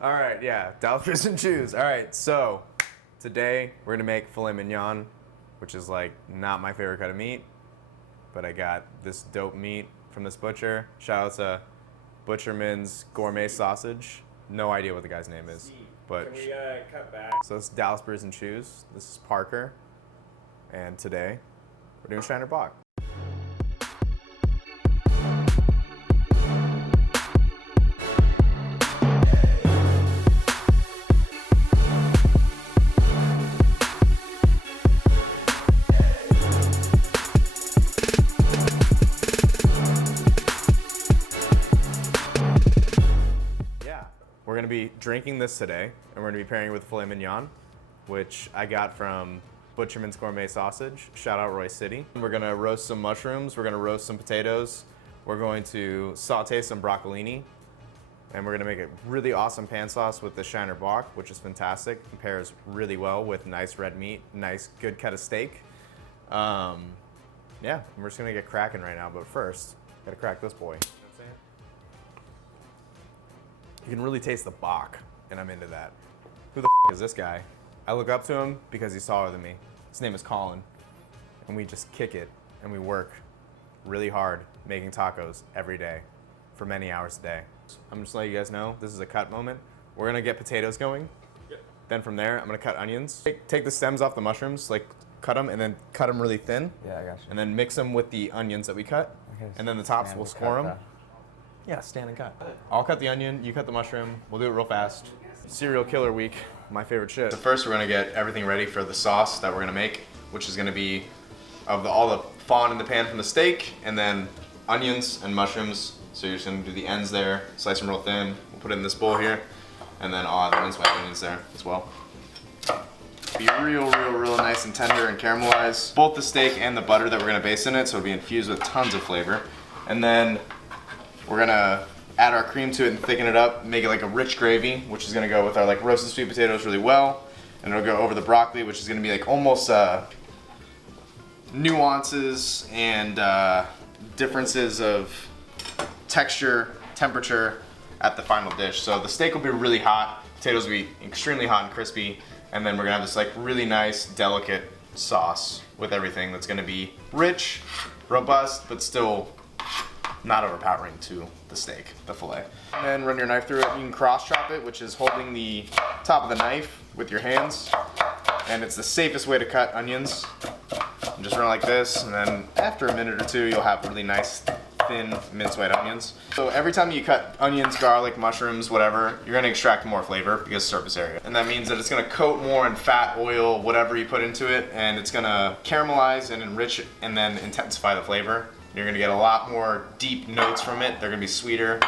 All right, yeah, Dallas Brews and Chews. All right, so today we're gonna make filet mignon, which is like not my favorite cut of meat, but I got this dope meat from this butcher. Shout out to Butcherman's Gourmet Sausage. No idea what the guy's name is, but Can we cut back? so this is Dallas Brews and Chews. This is Parker, and today we're doing Shiner Bock. We're gonna be drinking this today, and we're gonna be pairing it with filet mignon, which I got from Butcherman's Gourmet Sausage. Shout out Roy City. We're gonna roast some mushrooms, we're gonna roast some potatoes, we're going to saute some broccolini, and we're gonna make a really awesome pan sauce with the Shiner Bock, which is fantastic. It pairs really well with nice red meat, nice good cut of steak. Yeah, we're just gonna get cracking right now, but first, gotta crack this boy. You can really taste the Bock, and I'm into that. Who the is this guy? I look up to him because he's taller than me. His name is Colin, and we just kick it, and we work really hard making tacos every day for many hours a day. I'm just letting you guys know, this is a cut moment. We're gonna get potatoes going. Yep. Then from there, I'm gonna cut onions. Take the stems off the mushrooms, like cut them, and then cut them really thin. Yeah, I got you. And then mix them with the onions that we cut. Okay, and then the tops, we'll score them. Yeah, stand and cut. I'll cut the onion, you cut the mushroom. We'll do it real fast. Serial killer week, my favorite shit. So first we're gonna get everything ready for the sauce that we're gonna make, which is gonna be of all the fond in the pan from the steak, and then onions and mushrooms. So you're just gonna do the ends there, slice them real thin. We'll put it in this bowl here, and then I'll add the minced white onions there as well. Be real nice and tender and caramelized. Both the steak and the butter that we're gonna baste in it, so it'll be infused with tons of flavor. And then we're gonna add our cream to it and thicken it up, make it like a rich gravy, which is gonna go with our like roasted sweet potatoes really well. And it'll go over the broccoli, which is gonna be like almost nuances and differences of texture, temperature at the final dish. So the steak will be really hot, potatoes will be extremely hot and crispy, and then we're gonna have this like really nice, delicate sauce with everything that's gonna be rich, robust, but still not overpowering to the steak, the filet. And then run your knife through it. You can cross chop it, which is holding the top of the knife with your hands. And it's the safest way to cut onions. And just run like this, and then after a minute or two, you'll have really nice, thin, minced white onions. So every time you cut onions, garlic, mushrooms, whatever, you're gonna extract more flavor because surface area. And that means that it's gonna coat more in fat, oil, whatever you put into it, and it's gonna caramelize and enrich it and then intensify the flavor. You're gonna get a lot more deep notes from it. They're gonna be sweeter.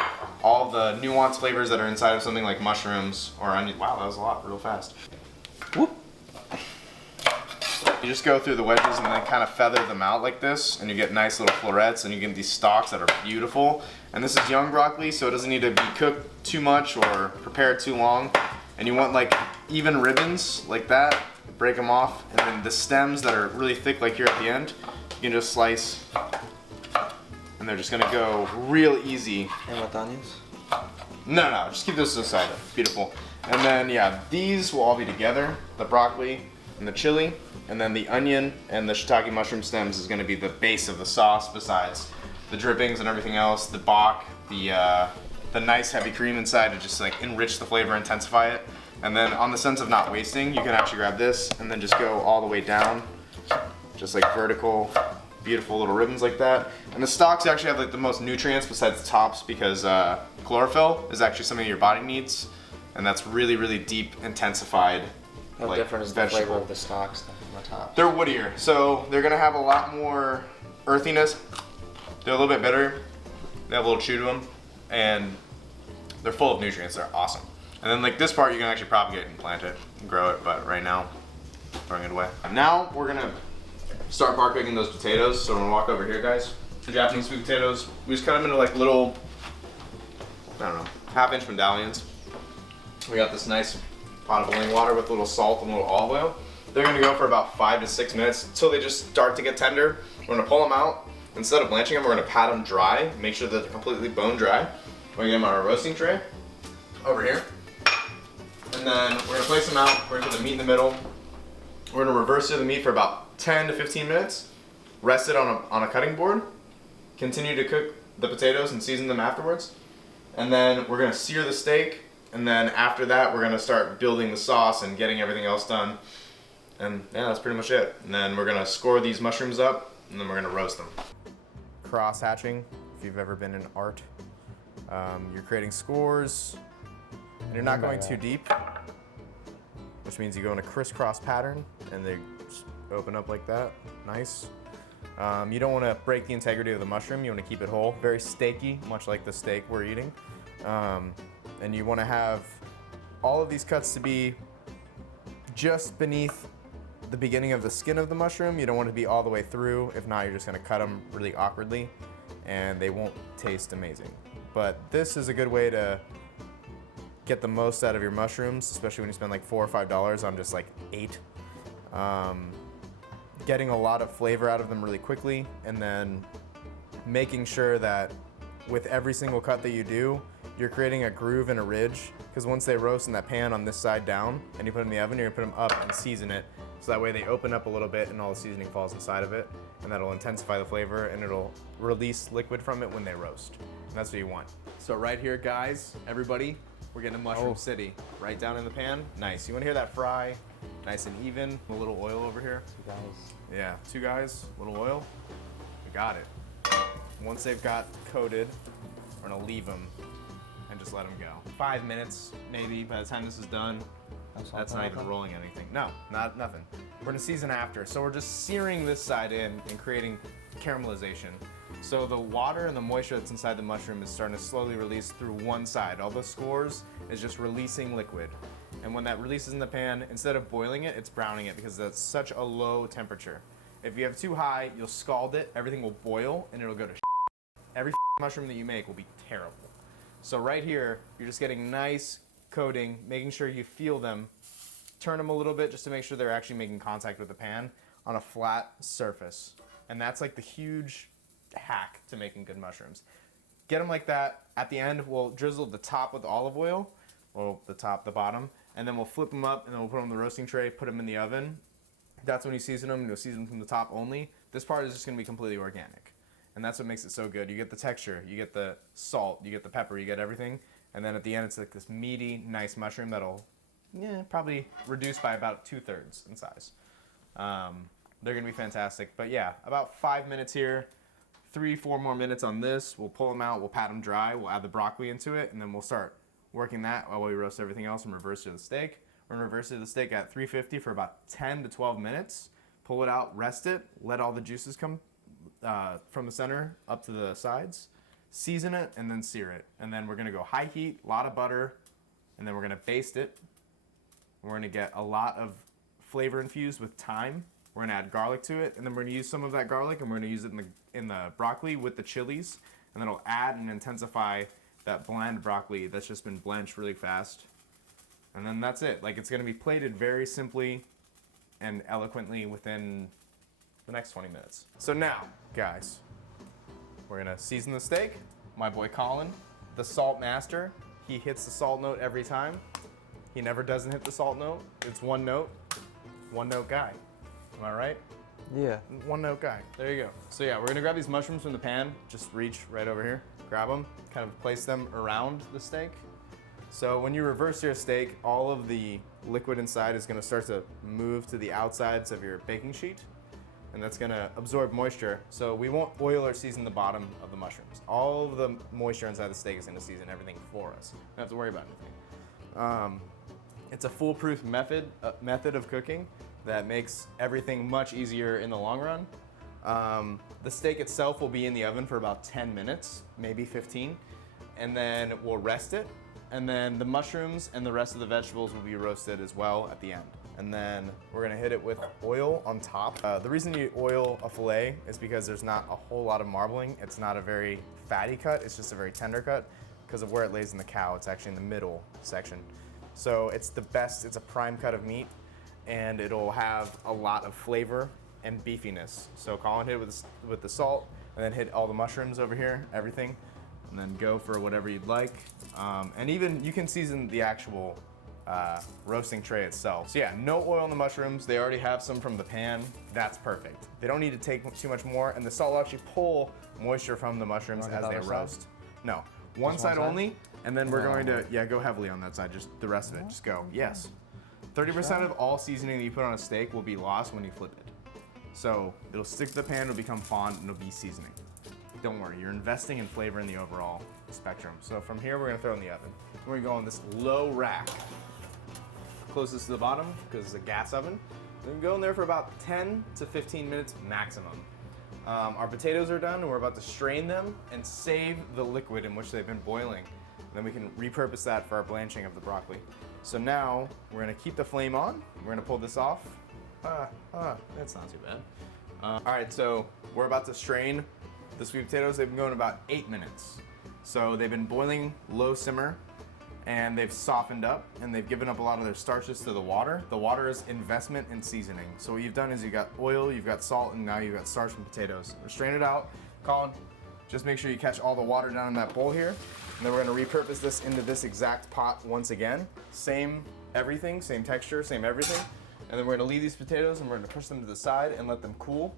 All the nuanced flavors that are inside of something like mushrooms or onion. Wow, that was a lot real fast. Whoop. You just go through the wedges and then kind of feather them out like this, and you get nice little florets, and you get these stalks that are beautiful. And this is young broccoli, so it doesn't need to be cooked too much or prepared too long. And you want like even ribbons like that. Break them off, and then the stems that are really thick like here at the end, you can just slice. And they're just gonna go real easy. And with onions? No, just keep this to the side. Beautiful. And then, yeah, these will all be together. The broccoli and the chili. And then the onion and the shiitake mushroom stems is gonna be the base of the sauce besides the drippings and everything else. The Bock, the nice heavy cream inside to just like enrich the flavor, intensify it. And then on the sense of not wasting, you can actually grab this and then just go all the way down. Just like vertical. Beautiful little ribbons like that. And the stalks actually have like the most nutrients besides the tops because chlorophyll is actually something your body needs, and that's really deep intensified. How like, different is the flavor of the stalks than the tops? They're woodier, so they're gonna have a lot more earthiness. They're a little bit bitter. They have a little chew to them, and they're full of nutrients. They're awesome. And then like this part, you can actually propagate and plant it and grow it, but right now, throwing it away. Now we're gonna start bar cooking those potatoes. So I'm gonna walk over here, guys. The Japanese sweet potatoes, we just cut them into like little, I don't know, half-inch medallions. We got this nice pot of boiling water with a little salt and a little olive oil. They're gonna go for about 5 to 6 minutes until they just start to get tender. We're gonna pull them out. Instead of blanching them, we're gonna pat them dry, make sure that they're completely bone dry. We're gonna get them on our roasting tray over here. And then we're gonna place them out. We're gonna put the meat in the middle. We're gonna reverse sear the meat for about 10 to 15 minutes. Rest it on a cutting board. Continue to cook the potatoes and season them afterwards. And then we're gonna sear the steak. And then after that, we're gonna start building the sauce and getting everything else done. And yeah, that's pretty much it. And then we're gonna score these mushrooms up, and then we're gonna roast them. Cross hatching, if you've ever been in art. You're creating scores, and you're not going too deep, which means you go in a crisscross pattern, and they just open up like that. Nice. You don't want to break the integrity of the mushroom. You want to keep it whole. Very steaky, much like the steak we're eating. And you want to have all of these cuts to be just beneath the beginning of the skin of the mushroom. You don't want it to be all the way through. If not, you're just going to cut them really awkwardly, and they won't taste amazing. But this is a good way to get the most out of your mushrooms, especially when you spend like $4 or $5 on just like 8. Getting a lot of flavor out of them really quickly, and then making sure that with every single cut that you do, you're creating a groove and a ridge, because once they roast in that pan on this side down and you put them in the oven, you're gonna put them up and season it, so that way they open up a little bit and all the seasoning falls inside of it, and that'll intensify the flavor and it'll release liquid from it when they roast. And that's what you want. So right here, guys, everybody, we're getting a mushroom city right down in the pan. Nice. You want to hear that fry? Nice and even. A little oil over here. 2 guys. Yeah, 2 guys, a little oil. We got it. Once they've got coated, we're gonna leave them and just let them go. 5 minutes, maybe, by the time this is done. That's not even rolling anything. No, nothing. We're gonna season after. So we're just searing this side in and creating caramelization. So the water and the moisture that's inside the mushroom is starting to slowly release through one side. All the scores is just releasing liquid. And when that releases in the pan, instead of boiling it, it's browning it because that's such a low temperature. If you have too high, you'll scald it, everything will boil, and it'll go to Every mushroom that you make will be terrible. So right here, you're just getting nice coating, making sure you feel them. Turn them a little bit just to make sure they're actually making contact with the pan on a flat surface. And that's like the huge hack to making good mushrooms. Get them like that. At the end, we'll drizzle the top with olive oil, or the top, the bottom, and then we'll flip them up and then we'll put them on the roasting tray, put them in the oven. That's when you season them, and you'll season them from the top only. This part is just gonna be completely organic. And that's what makes it so good. You get the texture, you get the salt, you get the pepper, you get everything. And then at the end, it's like this meaty, nice mushroom that'll probably reduce by about 2/3 in size. They're gonna be fantastic. But yeah, about 5 minutes here, 3-4 more minutes on this. We'll pull them out, we'll pat them dry, we'll add the broccoli into it, and then we'll start working that while we roast everything else and reverse sear the steak. We're gonna reverse sear the steak at 350 for about 10 to 12 minutes. Pull it out, rest it, let all the juices come from the center up to the sides. Season it and then sear it. And then we're gonna go high heat, a lot of butter, and then we're gonna baste it. We're gonna get a lot of flavor infused with thyme. We're gonna add garlic to it, and then we're gonna use some of that garlic and we're gonna use it in the broccoli with the chilies, and then it'll add and intensify that bland broccoli that's just been blanched really fast. And then that's it. Like, it's gonna be plated very simply and eloquently within the next 20 minutes. So now, guys, we're gonna season the steak. My boy Colin, the salt master, he hits the salt note every time. He never doesn't hit the salt note. It's one note guy. Am I right? Yeah. One note guy. There you go. So yeah, we're gonna grab these mushrooms from the pan. Just reach right over here, grab them, kind of place them around the steak. So when you reverse your steak, all of the liquid inside is gonna start to move to the outsides of your baking sheet, and that's gonna absorb moisture. So we won't oil or season the bottom of the mushrooms. All of the moisture inside the steak is gonna season everything for us. You don't have to worry about anything. It's a foolproof method of cooking that makes everything much easier in the long run. The steak itself will be in the oven for about 10 minutes, maybe 15, and then we'll rest it. And then the mushrooms and the rest of the vegetables will be roasted as well at the end. And then we're gonna hit it with oil on top. The reason you oil a filet is because there's not a whole lot of marbling. It's not a very fatty cut, it's just a very tender cut because of where it lays in the cow. It's actually in the middle section. So it's the best, it's a prime cut of meat, and it'll have a lot of flavor and beefiness. So Colin hit it with the salt, and then hit all the mushrooms over here, everything, and then go for whatever you'd like. And even you can season the actual roasting tray itself. So yeah, no oil in the mushrooms. They already have some from the pan. That's perfect. They don't need to take too much more, and the salt will actually pull moisture from the mushrooms as they roast. No, one side only, and then we're going to, go heavily on that side, just the rest of it, just go, yes. 30% of all seasoning that you put on a steak will be lost when you flip it. So it'll stick to the pan, it'll become fond, and it'll be seasoning. Don't worry, you're investing in flavor in the overall spectrum. So from here, we're gonna throw it in the oven. We're gonna go on this low rack, closest to the bottom, because it's a gas oven. We can go in there for about 10 to 15 minutes maximum. Our potatoes are done, and we're about to strain them and save the liquid in which they've been boiling. And then we can repurpose that for our blanching of the broccoli. So now, we're gonna keep the flame on. We're gonna pull this off. That's not too bad. All right, so we're about to strain the sweet potatoes. They've been going about 8 minutes. So they've been boiling low simmer, and they've softened up, and they've given up a lot of their starches to the water. The water is investment in seasoning. So what you've done is you've got oil, you've got salt, and now you've got starch from potatoes. We're straining it out. Colin, just make sure you catch all the water down in that bowl here. And then we're gonna repurpose this into this exact pot once again. Same everything, same texture, same everything. And then we're gonna leave these potatoes and we're gonna push them to the side and let them cool.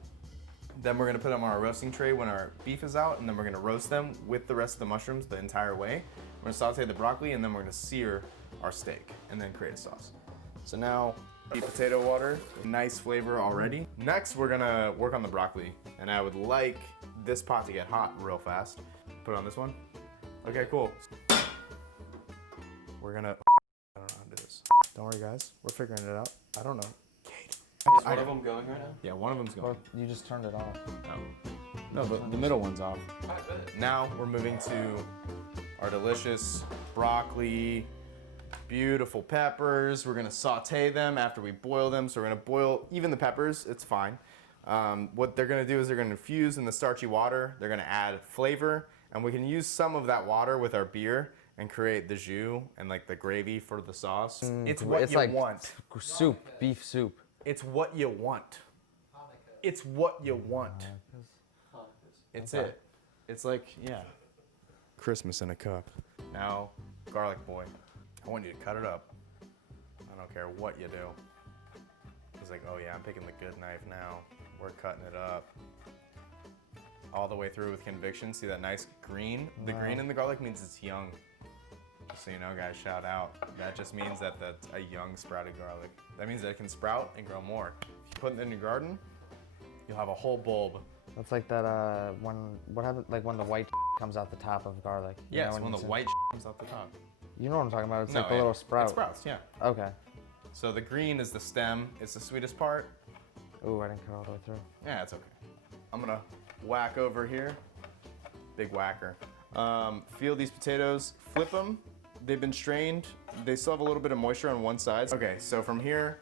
Then we're gonna put them on our roasting tray when our beef is out, and then we're gonna roast them with the rest of the mushrooms the entire way. We're gonna saute the broccoli, and then we're gonna sear our steak, and then create a sauce. So now, the potato water, nice flavor already. Next, we're gonna work on the broccoli, and I would like this pot to get hot real fast. Put it on this one. Okay, cool. We're gonna, I don't know how to do this. Don't worry guys, we're figuring it out. I don't know. Kate. Is one of them going right now? Yeah, one of them's going. Well, you just turned it off. No, the middle one's off. Now we're moving to our delicious broccoli, beautiful peppers. We're gonna saute them after we boil them. So we're gonna boil even the peppers, it's fine. What they're gonna do is they're gonna infuse in the starchy water. They're gonna add flavor, and we can use some of that water with our beer and create the jus and like the gravy for the sauce. It's what you want. Soup, beef soup. It's what you want. It's what you want. It's it. It's like, yeah. Christmas in a cup. Now, garlic boy, I want you to cut it up. I don't care what you do. He's like, oh yeah, I'm picking the good knife now. We're cutting it up. All the way through with conviction. See that nice green? The green in the garlic means it's young. Just so you know, guys, shout out. That just means that that's a young sprouted garlic. That means that it can sprout and grow more. If you put it in your garden, you'll have a whole bulb. That's like that what happened like when the white comes out the top of garlic. Yes, when the white comes out the top. You know what I'm talking about? It's like the little sprout. It sprouts, yeah. Okay. So the green is the stem. It's the sweetest part. Ooh, I didn't cut all the way through. Yeah, it's okay. I'm gonna whack over here. Big whacker. Feel these potatoes, flip them. They've been strained. They still have a little bit of moisture on one side. Okay, so from here,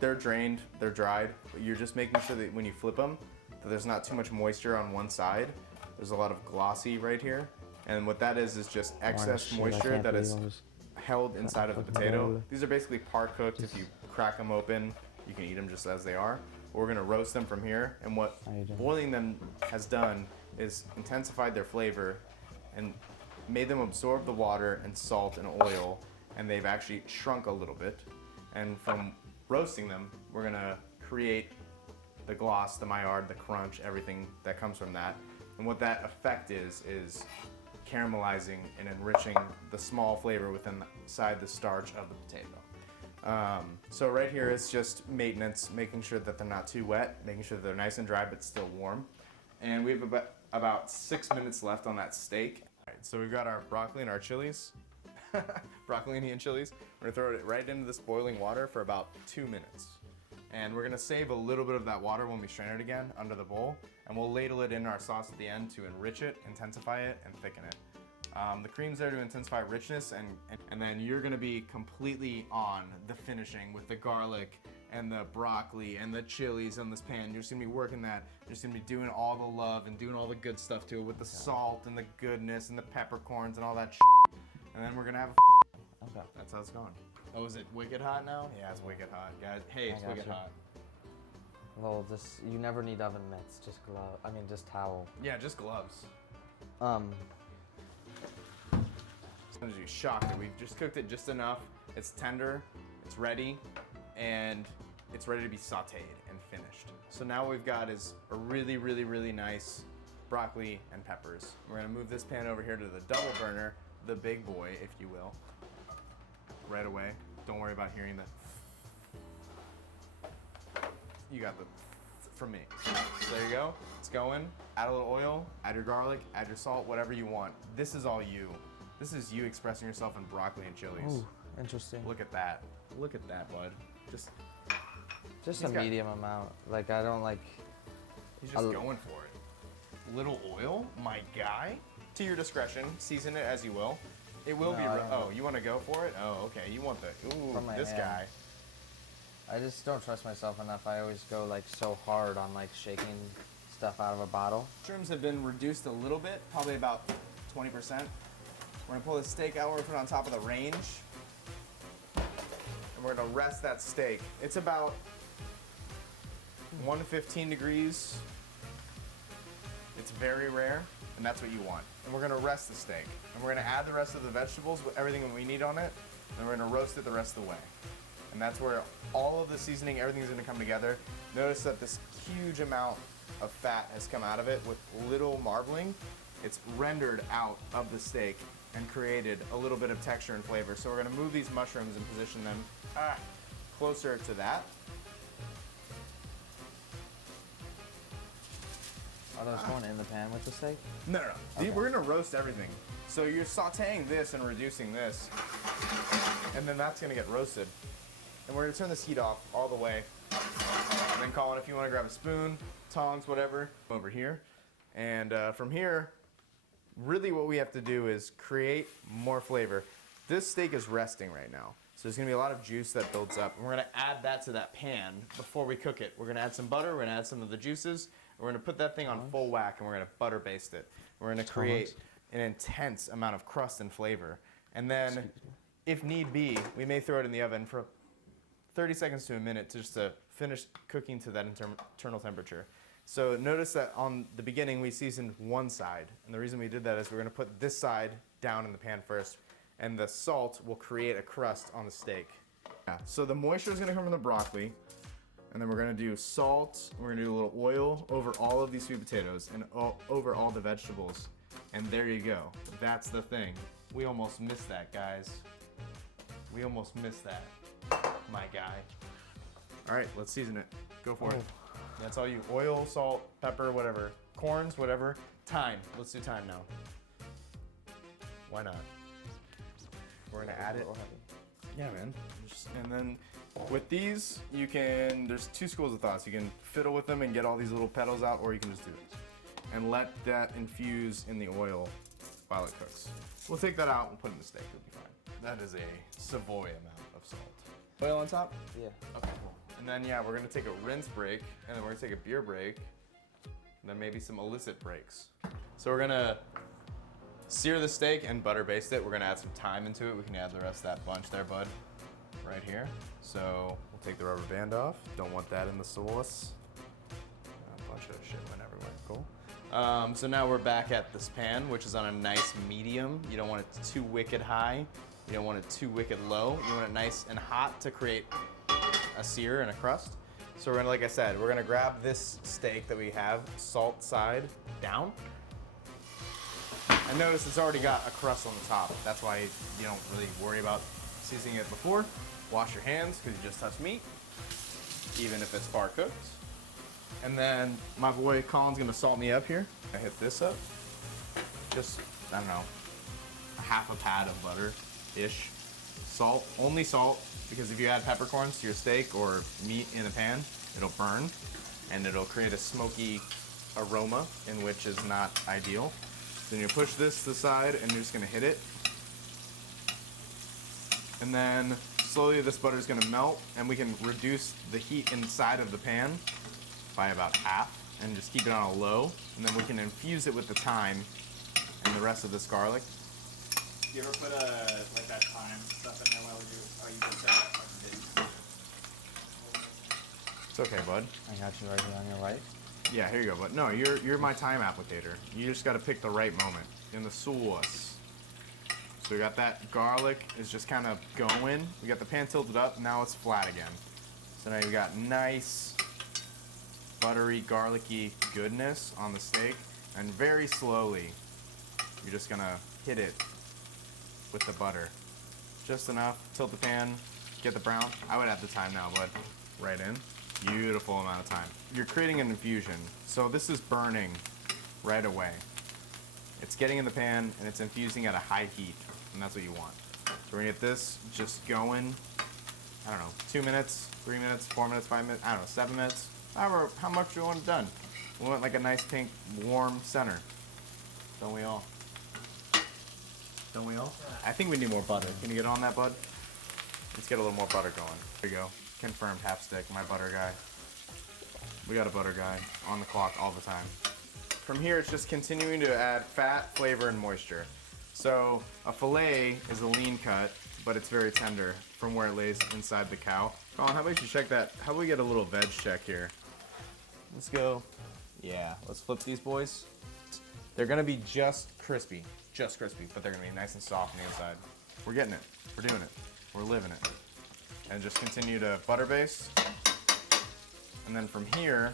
they're drained, they're dried, but you're just making sure that when you flip them, that there's not too much moisture on one side. There's a lot of glossy right here. And what that is just excess moisture that is held inside of the potato. These are basically par cooked. If you crack them open, you can eat them just as they are. We're gonna roast them from here, and what boiling them has done is intensified their flavor and made them absorb the water and salt and oil, and they've actually shrunk a little bit. And from roasting them, we're gonna create the gloss, the maillard, the crunch, everything that comes from that. And what that effect is caramelizing and enriching the small flavor within inside the starch of the potato. So right here is just maintenance, making sure that they're not too wet, making sure that they're nice and dry but still warm. And we have about 6 minutes left on that steak. All right, so we've got our broccoli and our chilies, broccolini and chilies. We're gonna throw it right into this boiling water for about 2 minutes. And we're gonna save a little bit of that water when we strain it again under the bowl, and we'll ladle it in our sauce at the end to enrich it, intensify it, and thicken it. The cream's there to intensify richness, and then you're gonna be completely on the finishing with the garlic and the broccoli and the chilies on this pan. You're just gonna be working that. You're just gonna be doing all the love and doing all the good stuff to it with the salt and the goodness and the peppercorns and all that shit. And then we're gonna have a Okay. That's how it's going. Oh, is it wicked hot now? Yeah, it's wicked hot, guys. Hey, it's wicked hot. Well, you never need oven mitts, just just towel. Yeah, just gloves. I'm shocked that we've just cooked it just enough. It's tender, it's ready, and it's ready to be sauteed and finished. So now what we've got is a really, really, really nice broccoli and peppers. We're gonna move this pan over here to the double burner, the big boy, if you will. Right away. Don't worry about hearing the. You got the from me. So there you go. It's going. Add a little oil, add your garlic, add your salt, whatever you want. This is all you. This is you expressing yourself in broccoli and chilies. Ooh, interesting. Look at that. Look at that, bud. Just a medium amount. Like, I don't like. He's just going for it. Little oil, my guy. To your discretion, season it as you will. It will be. Oh, you want to go for it? Oh, okay. You want the. Ooh, this guy. I just don't trust myself enough. I always go like so hard on like shaking stuff out of a bottle. Mushrooms have been reduced a little bit, probably about 20%. We're gonna pull the steak out. We're gonna put it on top of the range, and we're gonna rest that steak. It's about 115 degrees. It's very rare, and that's what you want. And we're gonna rest the steak, and we're gonna add the rest of the vegetables with everything that we need on it, and we're gonna roast it the rest of the way. And that's where all of the seasoning, everything's gonna come together. Notice that this huge amount of fat has come out of it with little marbling. It's rendered out of the steak and created a little bit of texture and flavor. So we're gonna move these mushrooms and position them closer to that. Are those going in the pan with the steak? No. Okay. We're gonna roast everything. So you're sauteing this and reducing this, and then that's gonna get roasted. And we're gonna turn this heat off all the way. And then Colin, if you wanna grab a spoon, tongs, whatever, over here. And from here, really what we have to do is create more flavor. This steak is resting right now. So there's gonna be a lot of juice that builds up. And we're gonna add that to that pan before we cook it. We're gonna add some butter, we're gonna add some of the juices, and we're gonna put that thing on full whack and we're gonna butter baste it. We're gonna create an intense amount of crust and flavor. And then, if need be, we may throw it in the oven for 30 seconds to a minute just to finish cooking to that internal temperature. So notice that on the beginning we seasoned one side, and the reason we did that is we're gonna put this side down in the pan first, and the salt will create a crust on the steak. Yeah, so the moisture is gonna come from the broccoli, and then we're gonna do salt, we're gonna do a little oil over all of these sweet potatoes and over all the vegetables. And there you go, that's the thing. We almost missed that, guys. We almost missed that, my guy. All right, let's season it. Go for it. That's all you. Oil, salt, pepper, whatever. Corns, whatever. Thyme. Let's do thyme now. Why not? We're gonna add it. Yeah, man. And then with these, you can, there's two schools of thoughts. You can fiddle with them and get all these little petals out, or you can just do this. And let that infuse in the oil while it cooks. We'll take that out and put it in the steak, it'll be fine. That is a Savoy amount of salt. Oil on top? Yeah. Okay, cool. And then, yeah, we're gonna take a rinse break, and then we're gonna take a beer break, and then maybe some illicit breaks. So we're gonna sear the steak and butter baste it. We're gonna add some thyme into it. We can add the rest of that bunch there, bud, right here. So we'll take the rubber band off. Don't want that in the sauce. A bunch of shit went everywhere, cool. So now we're back at this pan, which is on a nice medium. You don't want it too wicked high. You don't want it too wicked low. You want it nice and hot to create a sear and a crust. So we're gonna, like I said, we're gonna grab this steak that we have, salt side down. And notice it's already got a crust on the top. That's why you don't really worry about seasoning it before. Wash your hands, because you just touched meat, even if it's far cooked. And then my boy Colin's gonna salt me up here. I hit this up. Just, I don't know, a half a pad of butter-ish. Salt, only salt, because if you add peppercorns to your steak or meat in the pan, it'll burn and it'll create a smoky aroma, in which is not ideal. Then you push this to the side and you're just gonna hit it. And then slowly this butter is gonna melt, and we can reduce the heat inside of the pan by about half and just keep it on a low. And then we can infuse it with the thyme and the rest of this garlic. You ever put like that thyme stuff in there while you just fucking It's okay, bud. I got you right here on your right. Yeah, here you go, bud. No, you're my thyme applicator. You just gotta pick the right moment in the sauce. So we got that garlic is just kind of going. We got the pan tilted up, now it's flat again. So now you got nice, buttery, garlicky goodness on the steak. And very slowly, you're just gonna hit it with the butter. Just enough, tilt the pan, get the brown. I would add the thyme now, but right in. Beautiful amount of thyme. You're creating an infusion, so this is burning right away. It's getting in the pan and it's infusing at a high heat, and that's what you want. So we're gonna get this just going, I don't know, 2 minutes, 3 minutes, 4 minutes, 5 minutes, I don't know, 7 minutes, however, how much you want it done. We want like a nice pink, warm center. Don't we all? Don't we all? I think we need more butter. Can you get on that, bud? Let's get a little more butter going. There you go. Confirmed half stick, my butter guy. We got a butter guy on the clock all the time. From here, it's just continuing to add fat, flavor, and moisture. So a filet is a lean cut, but it's very tender from where it lays inside the cow. Colin, how about you check that? How about we get a little veg check here? Let's go. Yeah, let's flip these boys. They're gonna be just crispy, but they're gonna be nice and soft on the inside. We're getting it, we're doing it, we're living it. And just continue to butter baste. And then from here,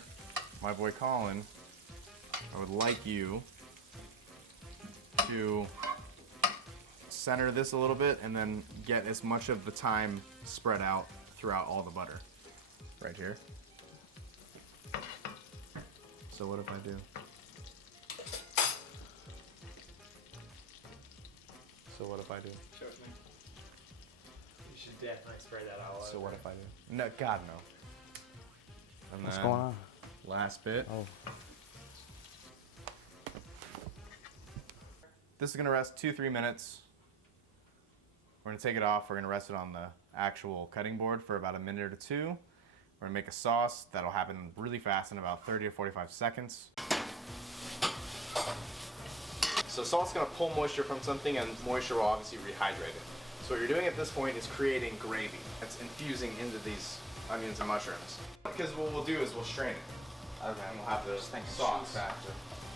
my boy Colin, I would like you to center this a little bit and then get as much of the thyme spread out throughout all the butter. Right here. So what if I do? So what if I do? Show it to me. You should definitely spread that all over. So what if I do? No, God no. And What's then going on? last bit. Oh. This is gonna rest 2-3 minutes. We're gonna take it off. We're gonna rest it on the actual cutting board for about a minute or two. We're gonna make a sauce that'll happen really fast in about 30 to 45 seconds. So salt's gonna pull moisture from something, and moisture will obviously rehydrate it. So what you're doing at this point is creating gravy that's infusing into these onions and mushrooms. Because what we'll do is we'll strain it. Okay. And we'll have the sauce.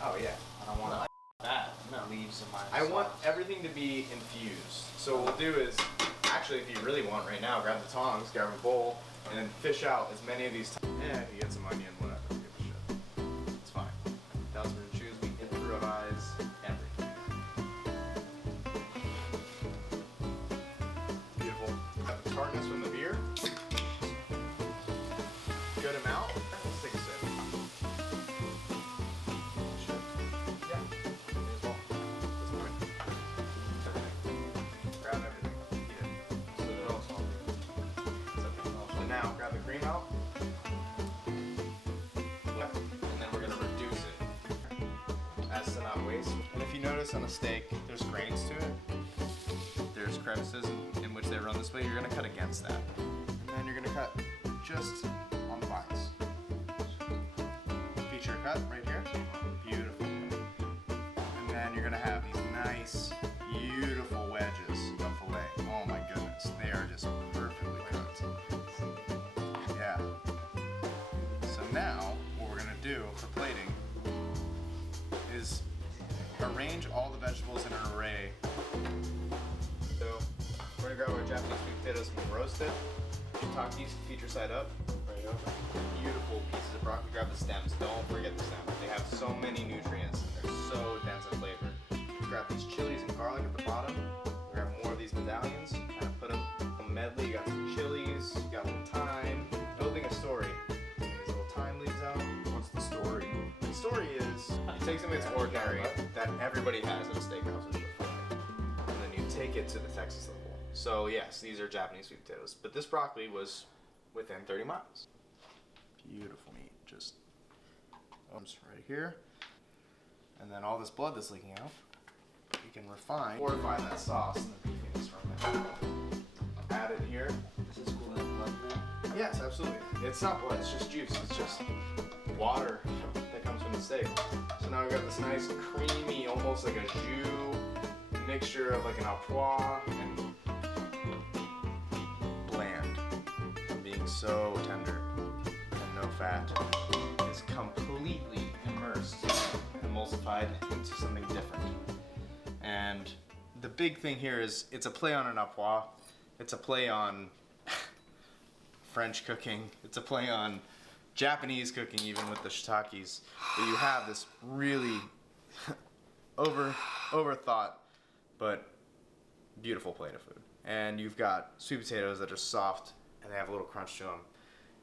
Oh yeah. I don't want that. No. Leaves in my I want sauce. everything to be infused. So what we'll do is, actually if you really want right now, grab the tongs, grab a bowl, and then fish out as many of these yeah, you get some onion, whatever, give a shit. It's fine. That's what we choose, we improvise everything. Beautiful. Got the tartness from the beer. Good amount. Let's take a sip. Sure. Yeah. May as well. Let's do it. Everything. Grab everything. Eat it. So that all salty. It's okay. So now grab the cream out. Yep. And then we're gonna reduce it as to not waste. And if you notice on a steak, there's grains to it. There's crevices in which they run this way. You're gonna cut against that. And then you're gonna cut just on the lines. Feature cut right here. Beautiful. And then you're gonna have these nice, beautiful wedges of filet. Oh my goodness, they are just perfectly cooked. Yeah. So now, what we're gonna do for plating is arrange all the vegetables in an array. So we're gonna grab our Japanese sweet potatoes and we'll roast it. Shiitakes, feature side up. Right over. Beautiful pieces of broccoli. Grab the stems. Don't forget the stems. They have so many nutrients. They're so dense in flavor. Grab these chilies and garlic at the bottom. Grab more of these medallions. Kind of put them in a medley. You got some chilies. You got a little thyme. Building a story. Taking these little thyme leaves out. What's the story? The story is you take something that's ordinary that everybody has at a steakhouse or filet, and then you take it to the Texas level. So yes, these are Japanese sweet potatoes, but this broccoli was within 30 miles. Beautiful meat, just right here. And then all this blood that's leaking out, you can fortify that sauce and the beefiness from it. Add it here. This is cool. Blood. Yes, absolutely. It's not blood, it's just juice. It's just water that comes from the steak. So now we've got this nice creamy, almost like a jus mixture of like an au poivre and bland from being so tender and no fat. It's completely immersed and emulsified into something different. And the big thing here is it's a play on an au poivre. It's a play on French cooking. It's a play on Japanese cooking, even with the shiitakes. But you have this really overthought, but beautiful plate of food. And you've got sweet potatoes that are soft and they have a little crunch to them.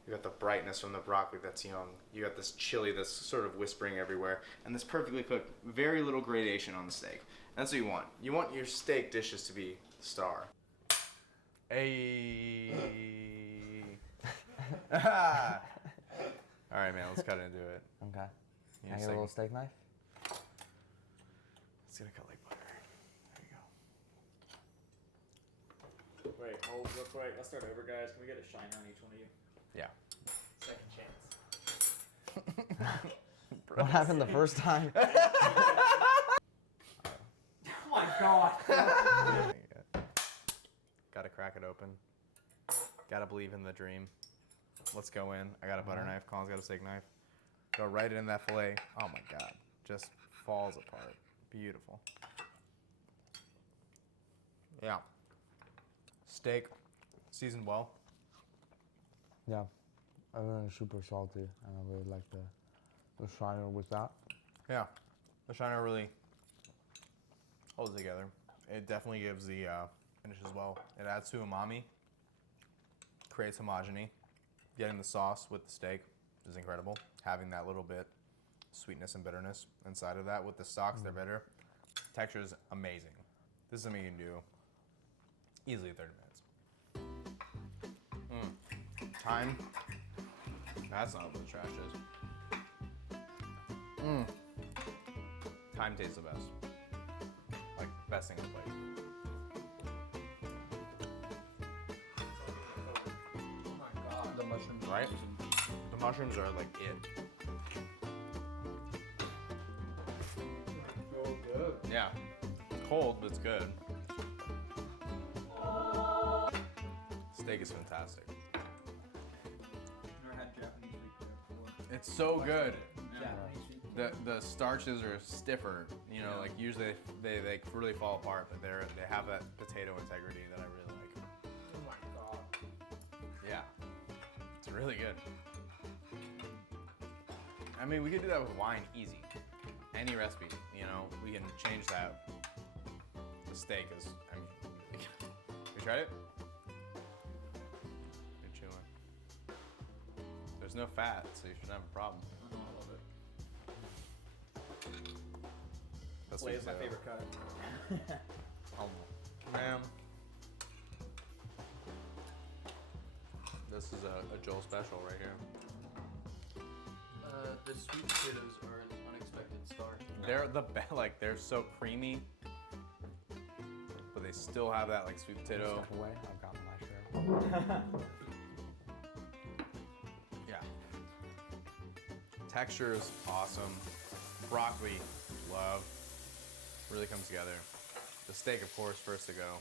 You got the brightness from the broccoli that's young. You got this chili that's sort of whispering everywhere, and this perfectly cooked, very little gradation on the steak. That's what you want. You want your steak dishes to be the star. Hey. All right, man. Let's cut into it. Okay. You Can I get a little steak knife? It's gonna cut like butter. There you go. Wait, hold real quick. Let's start over, guys. Can we get a shiner on each one of you? Yeah. Second chance. What happened the first time? Oh my god. Gotta crack it open. Gotta believe in the dream. Let's go in. I got a butter knife. Colin's got a steak knife. Go right in that filet. Oh my god. Just falls apart. Beautiful. Yeah. Steak, seasoned well. Yeah, I think it's super salty, and I really like the shiner with that. Yeah. The shiner really holds it together. It definitely gives the finish as well. It adds to umami, creates homogeny. Getting the sauce with the steak is incredible. Having that little bit sweetness and bitterness inside of that with the stocks, they're bitter. Texture is amazing. This is something you can do easily 30 minutes. Time. That's not what the trash is. Time tastes the best. Like, best thing on the plate. Oh my god. The mushrooms. Right? The mushrooms are like it. So good. Yeah. It's cold, but it's good. Steak is fantastic. Never had Japanese sweet potato before. It's so good. Japanese sweet potato. The starches are stiffer. You know, like usually they really fall apart, but they have that potato integrity that I really like. Oh my god. Yeah. It's really good. I mean, we could do that with wine easy. Any recipe, you know, we can change that. The steak is, I mean, you tried it? You're chewing. There's no fat, so you shouldn't have a problem. I love it. That's Filet sweet is my potato. favorite cut. Oh, man. This is a Joel special right here. The sweet potatoes are an unexpected star. They're the best, like they're so creamy, but they still have that like sweet potato. Step away, I've got my share. Yeah. Texture is awesome. Broccoli, love. Really comes together. The steak, of course, first to go.